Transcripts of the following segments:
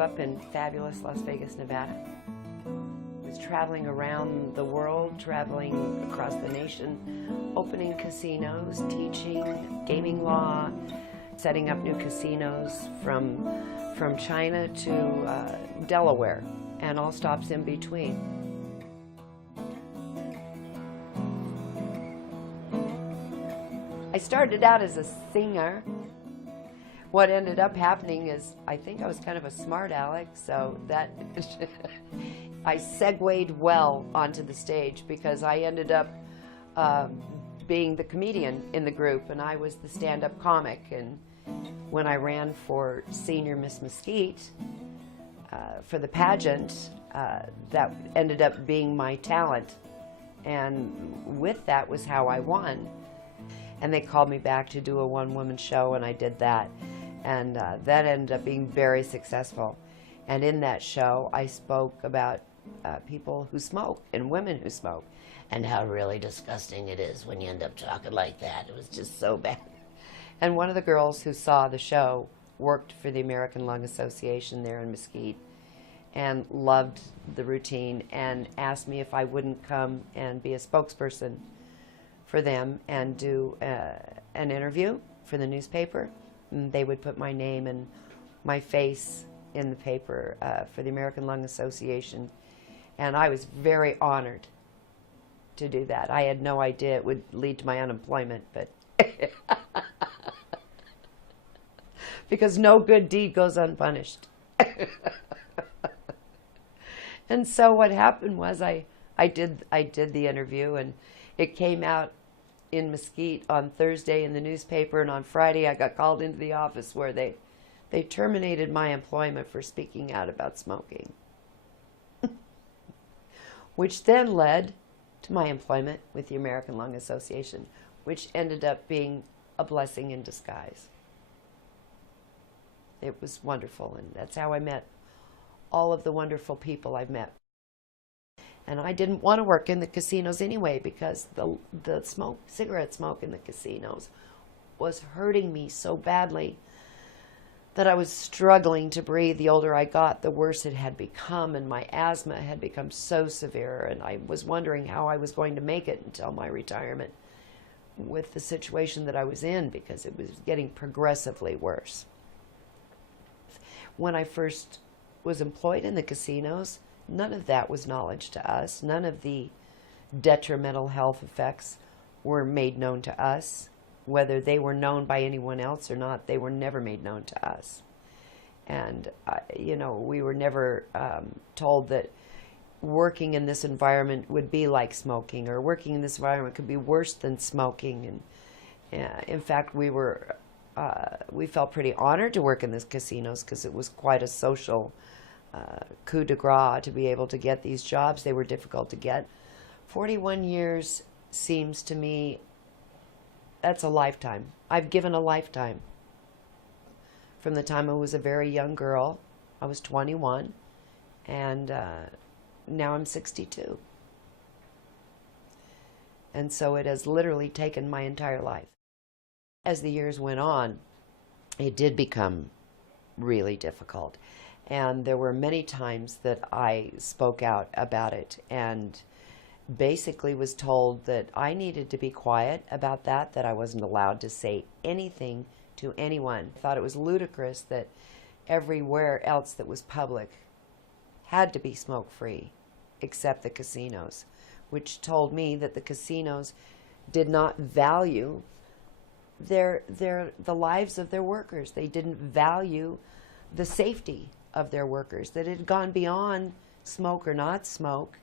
grew up in fabulous Las Vegas, Nevada. I was traveling around the world, traveling across the nation, opening casinos, teaching gaming law, setting up new casinos from China to Delaware, and all stops in between. I started out as a singer. What ended up happening is, I think I was kind of a smart aleck, so that I segued well onto the stage, because I ended up being the comedian in the group, and I was the stand-up comic. And when I ran for senior Miss Mesquite for the pageant, that ended up being my talent, and with that was how I won. And they called me back to do a one-woman show, and I did that. And that ended up being very successful. And in that show, I spoke about people who smoke and women who smoke, and how really disgusting it is when you end up talking like that. It was just so bad. And one of the girls who saw the show worked for the American Lung Association there in Mesquite, and loved the routine, and asked me if I wouldn't come and be a spokesperson for them and do an interview for the newspaper. And they would put my name and my face in the paper for the American Lung Association. And I was very honored to do that. I had no idea it would lead to my unemployment, but because no good deed goes unpunished. And so what happened was I did the interview, and it came out in Mesquite on Thursday in the newspaper, and on Friday I got called into the office where they terminated my employment for speaking out about smoking. Which then led to my employment with the American Lung Association, which ended up being a blessing in disguise. It was wonderful, and that's how I met all of the wonderful people I've met. And I didn't want to work in the casinos anyway, because the cigarette smoke in the casinos was hurting me so badly that I was struggling to breathe. The older I got, the worse it had become, and my asthma had become so severe, and I was wondering how I was going to make it until my retirement with the situation that I was in, because it was getting progressively worse. When I first was employed in the casinos, none of that was knowledge to us. None of the detrimental health effects were made known to us. Whether they were known by anyone else or not, they were never made known to us. And, you know, we were never told that working in this environment would be like smoking, or working in this environment could be worse than smoking. And in fact, we felt pretty honored to work in these casinos, because it was quite a social coup de grace to be able to get these jobs. They were difficult to get. 41 years seems to me, that's a lifetime. I've given a lifetime. From the time I was a very young girl, I was 21, and now I'm 62. And so it has literally taken my entire life. As the years went on, it did become really difficult. And there were many times that I spoke out about it, and basically was told that I needed to be quiet about that I wasn't allowed to say anything to anyone. I thought it was ludicrous that everywhere else that was public had to be smoke-free, except the casinos, which told me that the casinos did not value the lives of their workers. They didn't value the safety of their workers, that it had gone beyond smoke or not smoke.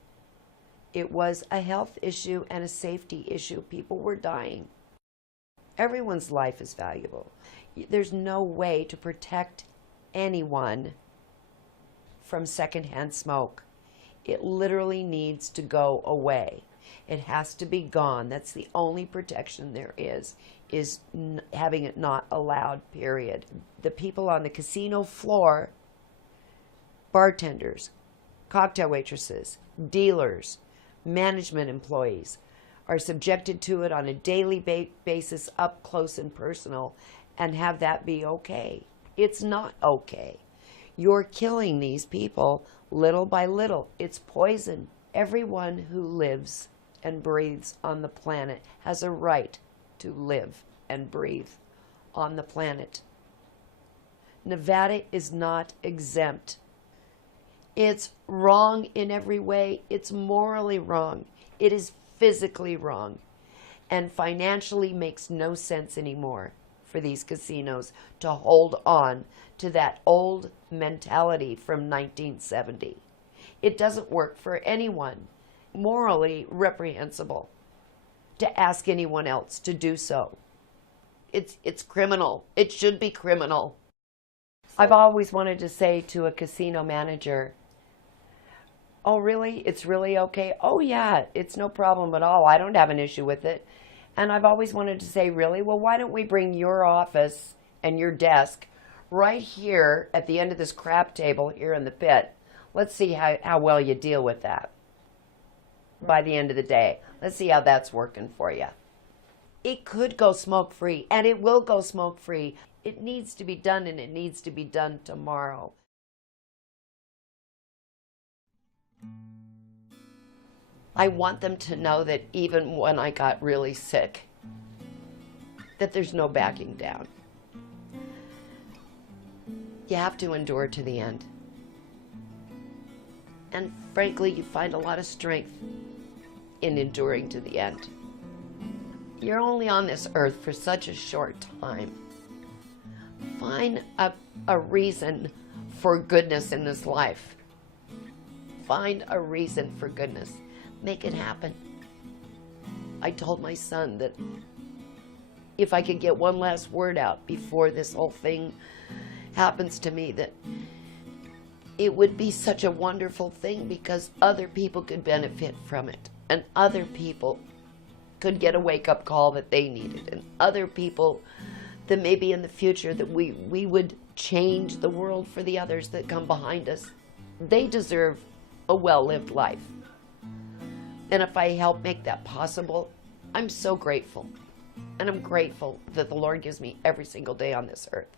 It was a health issue and a safety issue. People were dying. Everyone's life is valuable. There's no way to protect anyone from secondhand smoke. It literally needs to go away. It has to be gone. That's the only protection there is having it not allowed, period. The people on the casino floor, bartenders, cocktail waitresses, dealers, management employees, are subjected to it on a daily basis, up close and personal, and have that be okay. It's not okay. You're killing these people little by little. It's poison. Everyone who lives and breathes on the planet has a right to live and breathe on the planet. Nevada is not exempt. It's wrong in every way. It's morally wrong. It is physically wrong. And financially makes no sense anymore for these casinos to hold on to that old mentality from 1970. It doesn't work for anyone. Morally reprehensible to ask anyone else to do so. It's criminal. It should be criminal. I've always wanted to say to a casino manager, oh, really? It's really okay? Oh, yeah, it's no problem at all. I don't have an issue with it. And I've always wanted to say, really? Well, why don't we bring your office and your desk right here at the end of this crap table here in the pit? Let's see how well you deal with that by the end of the day. Let's see how that's working for you. It could go smoke-free, and it will go smoke-free. It needs to be done, and it needs to be done tomorrow. I want them to know that even when I got really sick, that there's no backing down. You have to endure to the end. And frankly, you find a lot of strength in enduring to the end. You're only on this earth for such a short time. Find a reason for goodness in this life. Find a reason for goodness. Make it happen. I told my son that if I could get one last word out before this whole thing happens to me, that it would be such a wonderful thing because other people could benefit from it, and other people could get a wake-up call that they needed, and other people that maybe in the future that we would change the world for the others that come behind us. They deserve a well-lived life. And if I help make that possible, I'm so grateful. And I'm grateful that the Lord gives me every single day on this earth.